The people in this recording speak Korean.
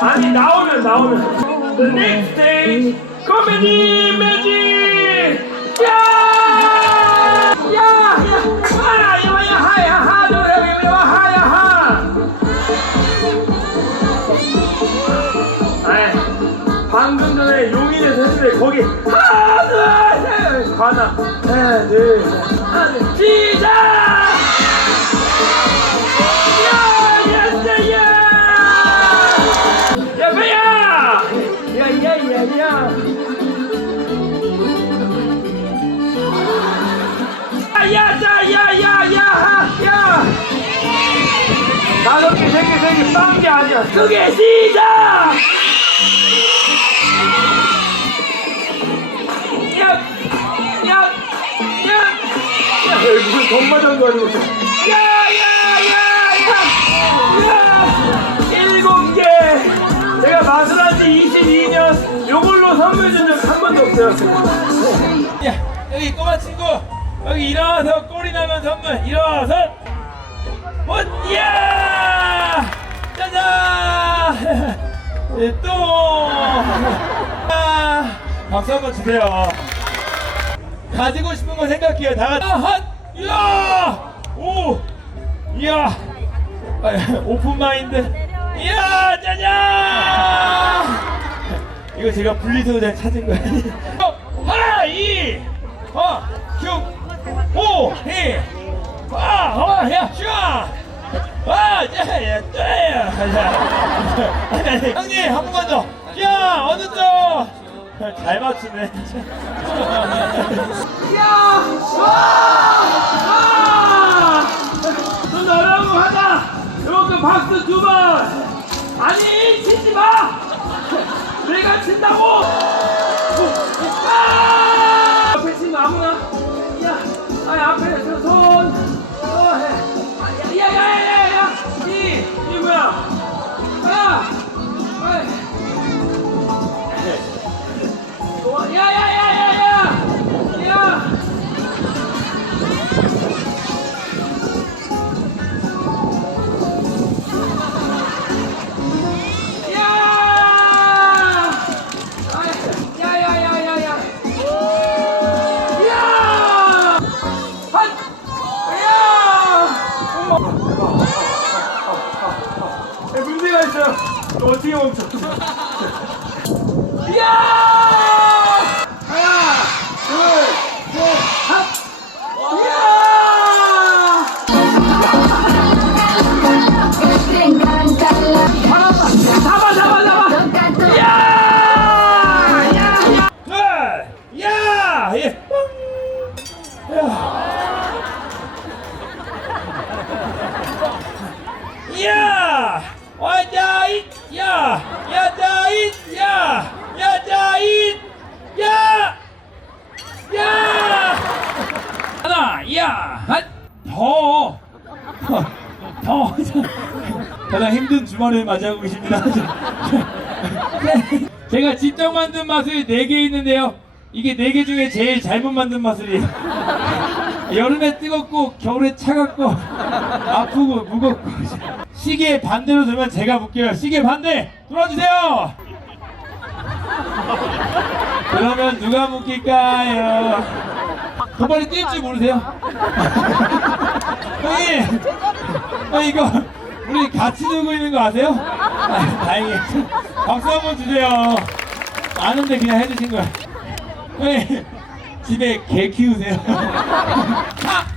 아니 나오면 나오면. The next day 코미디 매직 방금 전에 용인에서 했는데 거기 하늘 하나 하나 둘셋 하나 둘 시작! 야 야 야야! 야 배야! 야 야 야 야. 야 야 야 야 야 다섯 개, 세 개, 세 개, 싼게 아니야. 그게 시작! 덤마장도 아니고. 야, 야, 야, 야, 야, 일곱 개. 제가 맛을 한지 22년, 요걸로 선물 준적 한 번도 없어요. 야, 여기 꼬마 친구, 여기 일어나서 꼬리 나면 선물, 일어나서. 어디야! 짜잔! 예, 또! 아, 박수 한번 주세요. 가지고 싶은 거 생각해요. 다 같이. 한! 이야! 오! 이야! 아, 오픈 마인드. 이야! 짜잔! 이거 제가 분리수거장 찾은 거예요. 하나, 이! 어, 흉! 오! 히! 아, 어, 야, 슈아! 아, 야, 야, 야, 야. 형님, 한 번만 더. 야, 어느 쪽? 잘 맞추네. 야! 死んだ。 어떻게 멈춰? 야! 하나, 둘, 셋, 핫! 야! Te encanta la 잡아, 잡아, 잡아! toca 야! 야! 야! 둘! 야! 예! 야! 야! 와자잇! 야! 야자잇! 야! 야자잇! 야! 야! 하나! 야! 한! 더! 더! 가장 힘든 주말을 맞이하고 계십니다. 제가 직접 만든 마술이 4개 있는데요. 이게 4개 중에 제일 잘못 만든 마술이에요. 여름에 뜨겁고 겨울에 차갑고 아프고 무겁고 시계 반대로 돌면 제가 묶여요. 시계 반대 돌아주세요. 그러면 누가 묶일까요? 더 빨리 뛸줄 모르세요? 형 이거 우리 같이 들고 있는 거 아세요? 아, 다행이에요. 박수 한 번 주세요. 아는데 그냥 해주신 거야. 형님, 집에 개 키우세요? 하!